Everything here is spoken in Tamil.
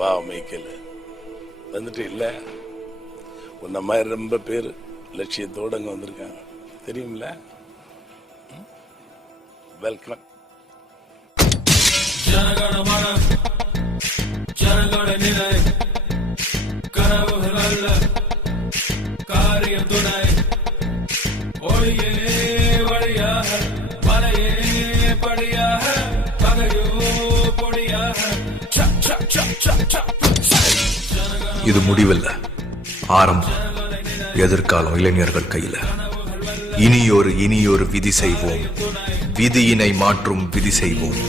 வா மைக்கேல், வந்துட்டு இல்ல உன்ன மாதிரி ரொம்ப பேர் லட்சியத்தோடு அங்கே வந்திருக்காங்க தெரியுமில்ல. வெல்கம். ஜனகணமன ஜனகண நிலை கனவுகள் அல்ல காரியம் துணை ஒளியே வழியாக மலையே படியாக பகையோ பொடியாக. இது முடிவல்ல, ஆரம்பம். எதிர்காலம் இளைஞர்கள் கையில. இனியொரு விதி செய்வோம், விதியினை மாற்றும் விதி செய்வோம்.